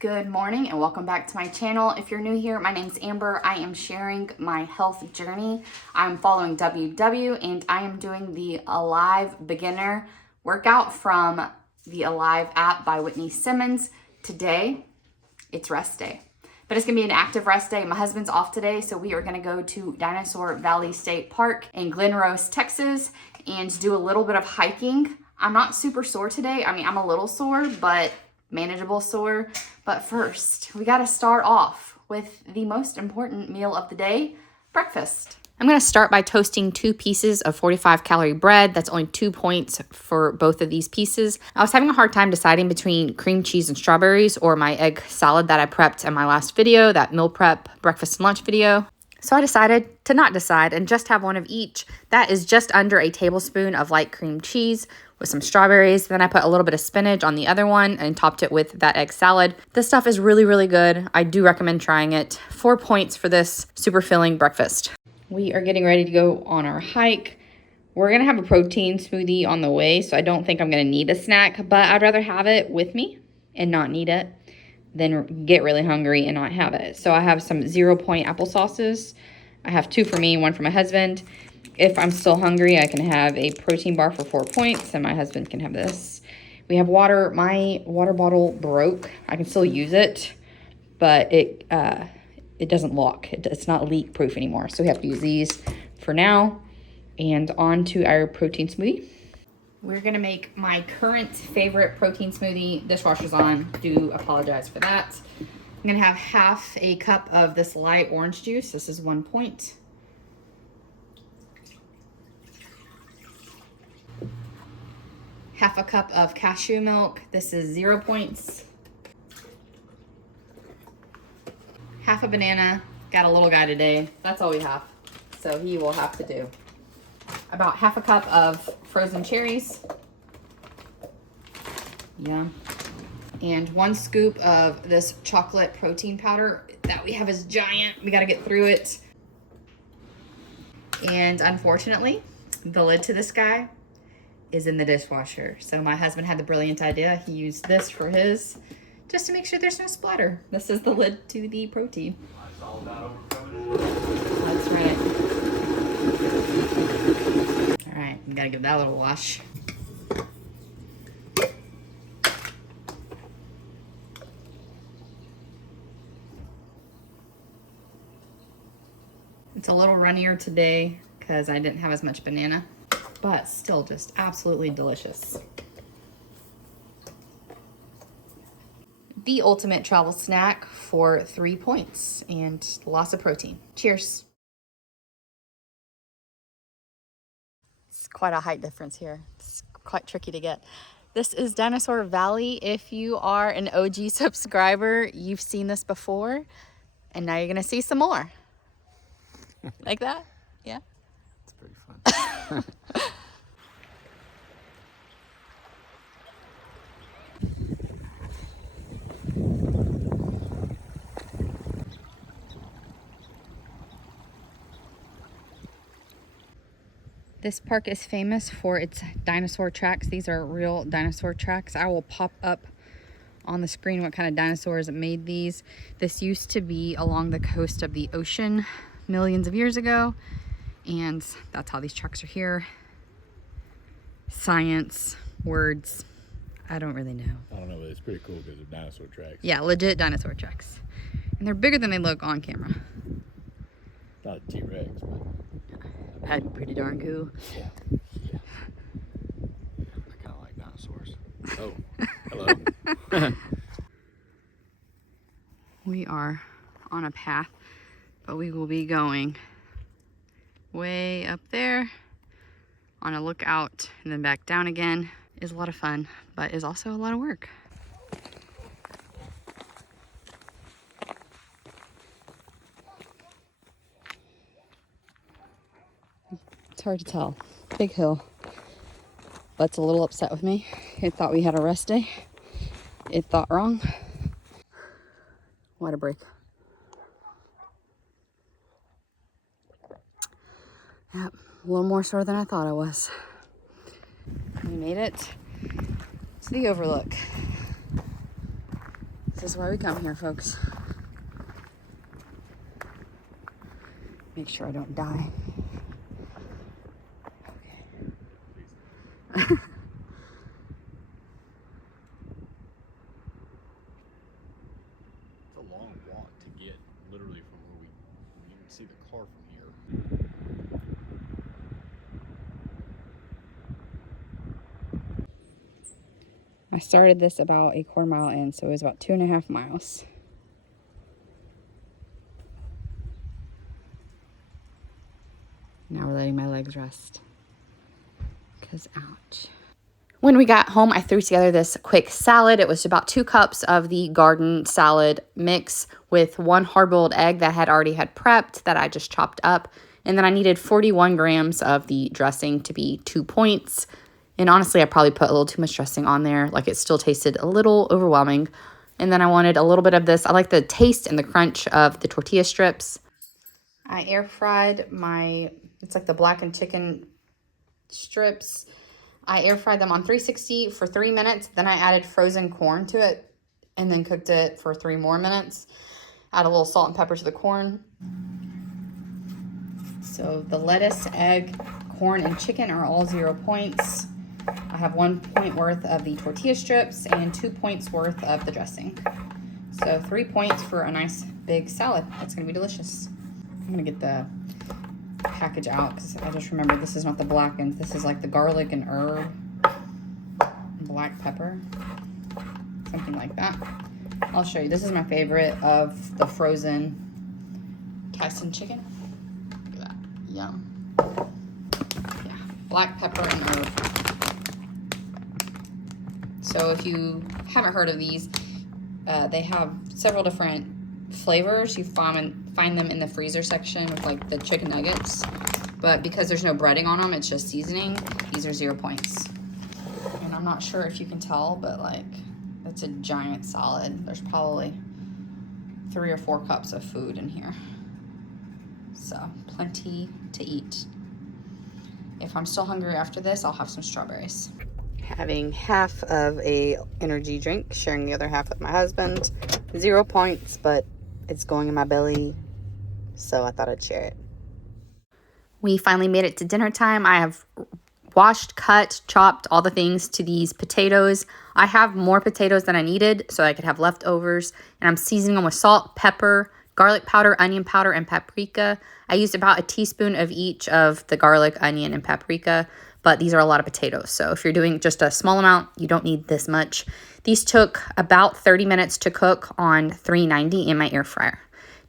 Good morning and welcome back to my channel. If you're new here, my name's Amber. I am sharing my health journey. I'm following WW and I am doing the Alive Beginner workout from the Alive app by Whitney Simmons. Today, it's rest day, but it's gonna be an active rest day. My husband's off today, so we are gonna go to Dinosaur Valley State Park in Glen Rose, Texas, and do a little bit of hiking. I'm not super sore today. I mean, I'm a little sore, but manageable sore. But first, we gotta start off with the most important meal of the day, breakfast. I'm gonna start by toasting 2 pieces of 45-calorie bread. That's only 2 points for both of these pieces. I was having a hard time deciding between cream cheese and strawberries or my egg salad that I prepped in my last video, that meal prep breakfast and lunch video. So I decided to not decide and just have one of each. That is just under a tablespoon of light cream cheese with some strawberries. Then I put a little bit of spinach on the other one and topped it with that egg salad. This stuff is really, really good. I do recommend trying it. 4 points for this super filling breakfast. We are getting ready to go on our hike. We're gonna have a protein smoothie on the way, so I don't think I'm gonna need a snack, but I'd rather have it with me and not need it than get really hungry and not have it. So I have some 0 point applesauces. I have 2 for me, 1 for my husband. If I'm still hungry, I can have a protein bar for 4 points, and my husband can have this. We have water. My water bottle broke. I can still use it, but it doesn't lock. It's not leak proof anymore, so we have to use these for now. And on to our protein smoothie. We're gonna make my current favorite protein smoothie. Dishwasher's on, do apologize for that. I'm gonna have half a cup of this light orange juice. This is 1 point. Half a cup of cashew milk. This is 0 points. Half a banana. Got a little guy today. That's all we have. So he will have to do. About half a cup of frozen cherries. Yum. And 1 scoop of this chocolate protein powder that we have is giant. We got to get through it. And unfortunately, the lid to this guy is in the dishwasher. So my husband had the brilliant idea. He used this for his, just to make sure there's no splatter. This is the lid to the protein. That's right. All right, we gotta give that a little wash. It's a little runnier today because I didn't have as much banana, but still just absolutely delicious. The ultimate travel snack for 3 points and lots of protein. Cheers. It's quite a height difference here. It's quite tricky to get. This is Dinosaur Valley. If you are an OG subscriber, you've seen this before, and now you're gonna see some more. Like that? Yeah? It's pretty fun. This park is famous for its dinosaur tracks. These are real dinosaur tracks. I will pop up on the screen what kind of dinosaurs made these. This used to be along the coast of the ocean millions of years ago, and that's how these tracks are here. Science, words, I don't really know. I don't know, but it's pretty cool because of dinosaur tracks. Yeah, legit dinosaur tracks. And they're bigger than they look on camera. Not a T-Rex, but... That'd be pretty darn cool. Yeah. I kind of like dinosaurs. Oh, hello. We are on a path, but we will be going way up there on a lookout and then back down again. Is a lot of fun, but is also a lot of work. It's hard to tell. Big hill. But's a little upset with me. It thought we had a rest day. It thought wrong. What a break. Yep, a little more sore than I thought I was. We made it to the overlook. This is why we come here, folks. Make sure I don't die. Okay. It's a long walk to get literally from where you can see the car from here. I started this about a quarter mile in, so it was about 2.5 miles. Now we're letting my legs rest. Because ouch. When we got home, I threw together this quick salad. It was about 2 cups of the garden salad mix with 1 hard-boiled egg that I had already had prepped that I just chopped up. And then I needed 41 grams of the dressing to be 2 points. And honestly, I probably put a little too much dressing on there. Like, it still tasted a little overwhelming. And then I wanted a little bit of this. I like the taste and the crunch of the tortilla strips. I air fried my, it's like the blackened chicken strips. I air fried them on 360 for 3 minutes. Then I added frozen corn to it and then cooked it for 3 more minutes. Add a little salt and pepper to the corn. So the lettuce, egg, corn, and chicken are all 0 points. I have 1 point worth of the tortilla strips and 2 points worth of the dressing. So 3 points for a nice big salad. It's gonna be delicious. I'm gonna get the package out because I just remembered this is not the blackened. This is like the garlic and herb, and black pepper, something like that. I'll show you. This is my favorite of the frozen Tyson chicken. Look at that. Yum. Yeah, black pepper and herb. So if you haven't heard of these, they have several different flavors. You find them in the freezer section with like the chicken nuggets. But because there's no breading on them, it's just seasoning. These are 0 points. And I'm not sure if you can tell, but like, that's a giant salad. There's probably 3 or 4 cups of food in here. So plenty to eat. If I'm still hungry after this, I'll have some strawberries. Having half of a energy drink, sharing the other half with my husband. 0 points, but it's going in my belly, so I thought I'd share it. We finally made it to dinner time. I have washed, cut, chopped all the things to these potatoes. I have more potatoes than I needed, so I could have leftovers, and I'm seasoning them with salt, pepper, garlic powder, onion powder, and paprika. I used about a teaspoon of each of the garlic, onion, and paprika, but these are a lot of potatoes. So if you're doing just a small amount, you don't need this much. These took about 30 minutes to cook on 390 in my air fryer.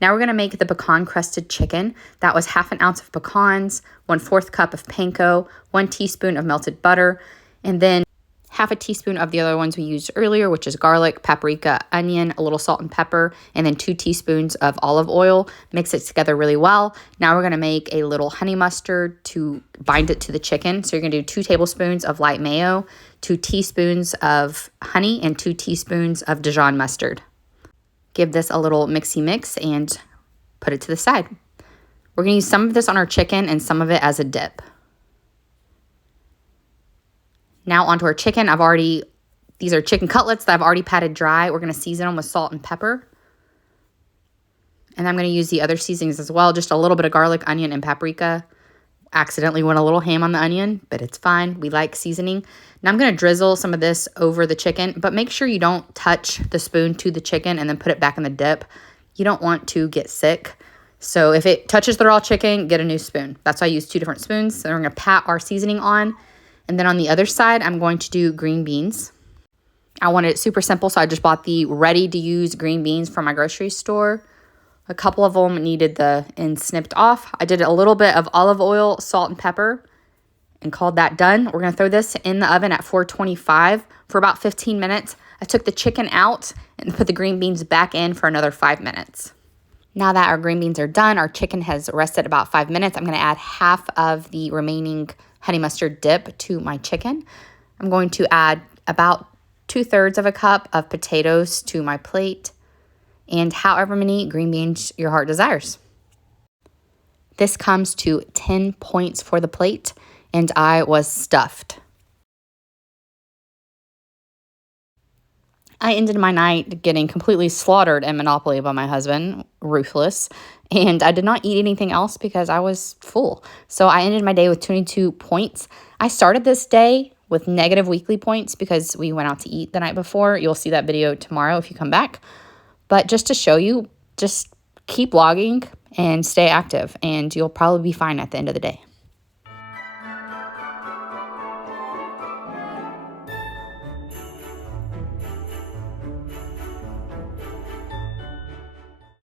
Now we're gonna make the pecan crusted chicken. That was ½ ounce of pecans, 1/4 cup of panko, 1 teaspoon of melted butter, and then ½ teaspoon of the other ones we used earlier, which is garlic, paprika, onion, a little salt and pepper, and then 2 teaspoons of olive oil. Mix it together really well. Now we're gonna make a little honey mustard to bind it to the chicken. So you're gonna do 2 tablespoons of light mayo, 2 teaspoons of honey, and 2 teaspoons of Dijon mustard. Give this a little mixy mix and put it to the side. We're gonna use some of this on our chicken and some of it as a dip. Now onto our chicken. These are chicken cutlets that I've already patted dry. We're gonna season them with salt and pepper. And I'm gonna use the other seasonings as well, just a little bit of garlic, onion, and paprika. Accidentally went a little ham on the onion, but it's fine. We like seasoning. Now I'm gonna drizzle some of this over the chicken, but make sure you don't touch the spoon to the chicken and then put it back in the dip. You don't want to get sick. So if it touches the raw chicken, get a new spoon. That's why I use 2 different spoons. So we're gonna pat our seasoning on. And then on the other side, I'm going to do green beans. I wanted it super simple, so I just bought the ready-to-use green beans from my grocery store. A couple of them needed the ends snipped off. I did a little bit of olive oil, salt, and pepper, and called that done. We're going to throw this in the oven at 425 for about 15 minutes. I took the chicken out and put the green beans back in for another 5 minutes. Now that our green beans are done, our chicken has rested about 5 minutes. I'm going to add half of the remaining honey mustard dip to my chicken. I'm going to add about 2/3 of a cup of potatoes to my plate and however many green beans your heart desires. This comes to 10 points for the plate, and I was stuffed. I ended my night getting completely slaughtered in Monopoly by my husband, ruthless, and I did not eat anything else because I was full. So I ended my day with 22 points. I started this day with negative weekly points because we went out to eat the night before. You'll see that video tomorrow if you come back. But just to show you, just keep vlogging and stay active, and you'll probably be fine at the end of the day.